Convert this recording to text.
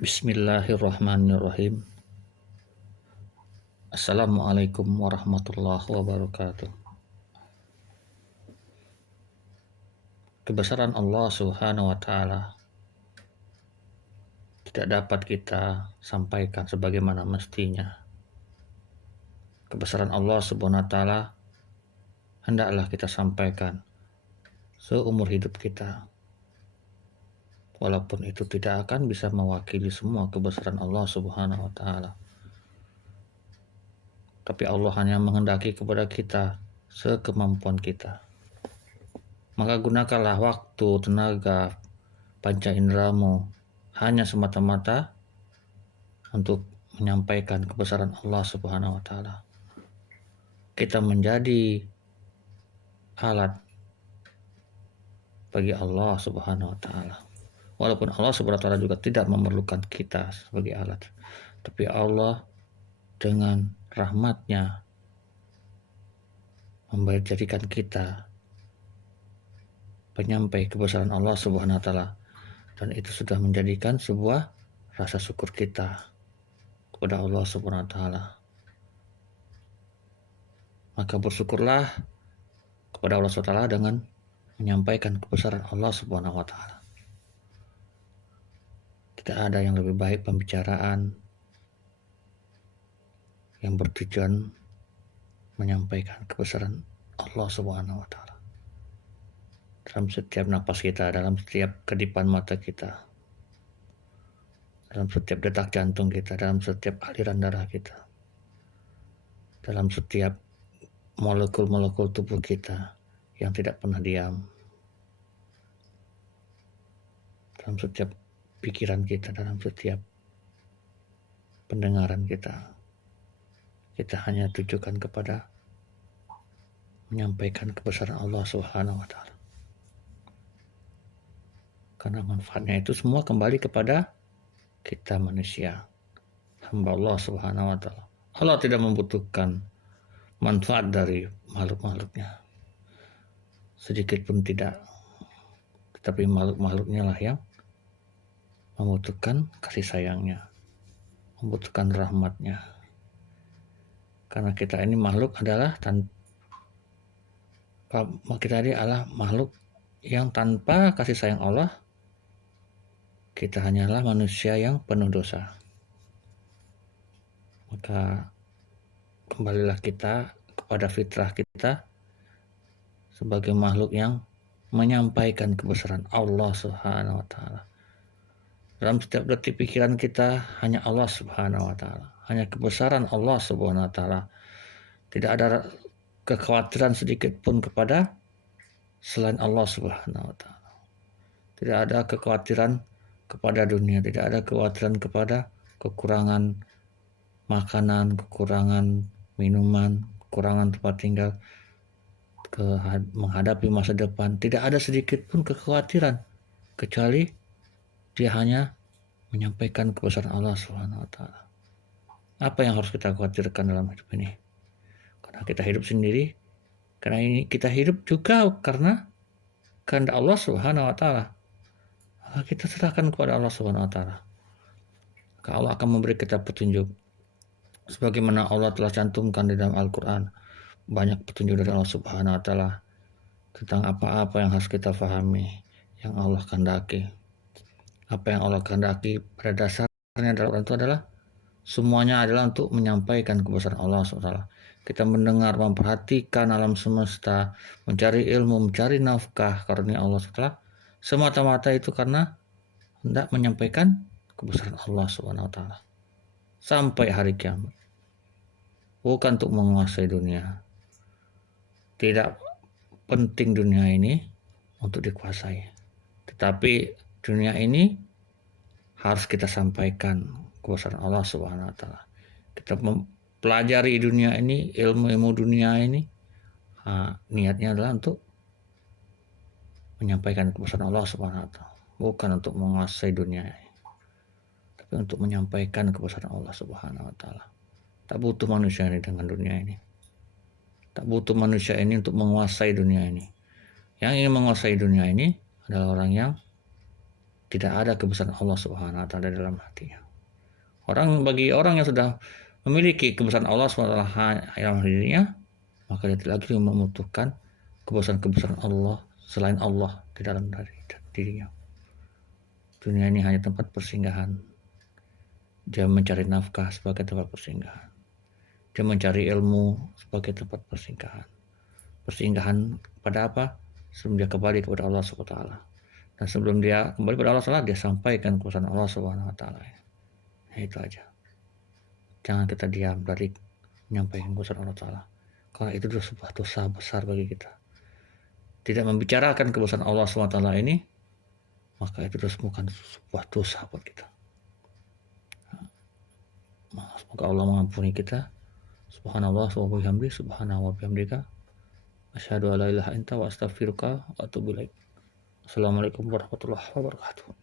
Bismillahirrahmanirrahim. Assalamualaikum warahmatullahi wabarakatuh. Kebesaran Allah Subhanahu wa Ta'ala tidak dapat kita sampaikan sebagaimana mestinya. Kebesaran Allah Subhanahu wa Ta'ala hendaklah kita sampaikan seumur hidup kita, walaupun itu tidak akan bisa mewakili semua kebesaran Allah Subhanahu wa Ta'ala. Tapi Allah hanya menghendaki kepada kita sekemampuan kita. Maka gunakanlah waktu, tenaga, panca inderamu hanya semata-mata untuk menyampaikan kebesaran Allah Subhanahu wa Ta'ala. Kita menjadi alat bagi Allah Subhanahu wa Ta'ala. Walaupun Allah Subhanahu wa Ta'ala juga tidak memerlukan kita sebagai alat, tapi Allah dengan rahmatnya menjadikan kita penyampai kebesaran Allah Subhanahu wa Ta'ala, dan itu sudah menjadikan sebuah rasa syukur kita kepada Allah Subhanahu wa Ta'ala. Maka bersyukurlah kepada Allah Subhanahu wa Ta'ala dengan menyampaikan kebesaran Allah Subhanahu wa Ta'ala. Tidak ada yang lebih baik pembicaraan yang bertujuan menyampaikan kebesaran Allah Subhanahu wa Ta'ala dalam setiap napas kita, dalam setiap kedipan mata kita, dalam setiap detak jantung kita, dalam setiap aliran darah kita, dalam setiap molekul-molekul tubuh kita yang tidak pernah diam, dalam setiap pikiran kita, dalam setiap pendengaran kita. Kita hanya tujukan kepada menyampaikan kebesaran Allah Subhanahu wa Ta'ala. Karena manfaatnya itu semua kembali kepada kita manusia, hamba Allah Subhanahu wa Ta'ala. Allah tidak membutuhkan manfaat dari makhluk-makhluknya, sedikit pun tidak. Tetapi makhluk-makhluknya lah yang membutuhkan kasih sayangnya, membutuhkan rahmatnya. Karena kita ini makhluk adalah makhluk yang tanpa kasih sayang Allah, kita hanyalah manusia yang penuh dosa. Maka kembalilah kita kepada fitrah kita sebagai makhluk yang menyampaikan kebesaran Allah Subhanahu wa Ta'ala. Dalam setiap detik pikiran kita hanya Allah Subhanahu wa Ta'ala, hanya kebesaran Allah Subhanahu wa Ta'ala. Tidak ada kekhawatiran sedikit pun kepada selain Allah Subhanahu wa Ta'ala. Tidak ada kekhawatiran kepada dunia, tidak ada kekhawatiran kepada kekurangan makanan, kekurangan minuman, kekurangan tempat tinggal, menghadapi masa depan. Tidak ada sedikit pun kekhawatiran, kecuali dia hanya menyampaikan kebesaran Allah Subhanahu wa Ta'ala. Apa yang harus kita khawatirkan dalam hidup ini? Karena kita hidup sendiri, karena ini kita hidup juga karena kehendak Allah Subhanahu wa Ta'ala. Maka kita serahkan kepada Allah Subhanahu wa Ta'ala. Maka Allah akan memberi kita petunjuk. Sebagaimana Allah telah cantumkan di dalam Al-Quran, banyak petunjuk dari Allah Subhanahu wa Ta'ala tentang apa-apa yang harus kita fahami, yang Allah kehendaki. Apa yang Allah kehendaki pada dasarnya adalah semuanya adalah untuk menyampaikan kebesaran Allah SWT. Kita mendengar, memperhatikan alam semesta, mencari ilmu, mencari nafkah karunia Allah SWT, semata-mata itu karena hendak menyampaikan kebesaran Allah SWT sampai hari kiamat. Bukan untuk menguasai dunia. Tidak penting dunia ini untuk dikuasai, tetapi dunia ini harus kita sampaikan kebesaran Allah Subhanahu wa Ta'ala. Kita mempelajari dunia ini, ilmu-ilmu dunia ini, niatnya adalah untuk menyampaikan kebesaran Allah Subhanahu wa Ta'ala, bukan untuk menguasai dunia ini, tapi untuk menyampaikan kebesaran Allah Subhanahu wa Ta'ala. Tak butuh manusia ini dengan dunia ini. Tak butuh manusia ini untuk menguasai dunia ini. Yang ingin menguasai dunia ini adalah orang yang tidak ada kebesaran Allah Subhanahu wa taala dalam hatinya. Bagi orang yang sudah memiliki kebesaran Allah Subhanahu wa taala dalam dirinya, maka dia tidak lagi membutuhkan kebesaran Allah selain Allah di dalam dirinya. Dunia ini hanya tempat persinggahan. Dia mencari nafkah sebagai tempat persinggahan. Dia mencari ilmu sebagai tempat persinggahan. Persinggahan pada apa? Sebelum dia kembali kepada Allah Subhanahu wa taala. Dan sebelum dia kembali kepada Allah Subhanahu wa taala, dia sampaikan kebesaran Allah Subhanahu wa taala. Nah, itu aja. Jangan kita diam dari menyampaikan kebesaran Allah taala. Karena itu adalah sebuah dosa besar bagi kita. Tidak membicarakan kebesaran Allah Subhanahu wa taala ini, maka itu bukan sebuah dosa buat kita. Semoga Allah mengampuni kita. Subhanallah wa bihamdihi, subhanahu wa bihamdika, asyhadu an la ilaha illa anta wa astaghfiruka wa atubu ilaik. Assalamualaikum warahmatullahi wabarakatuh.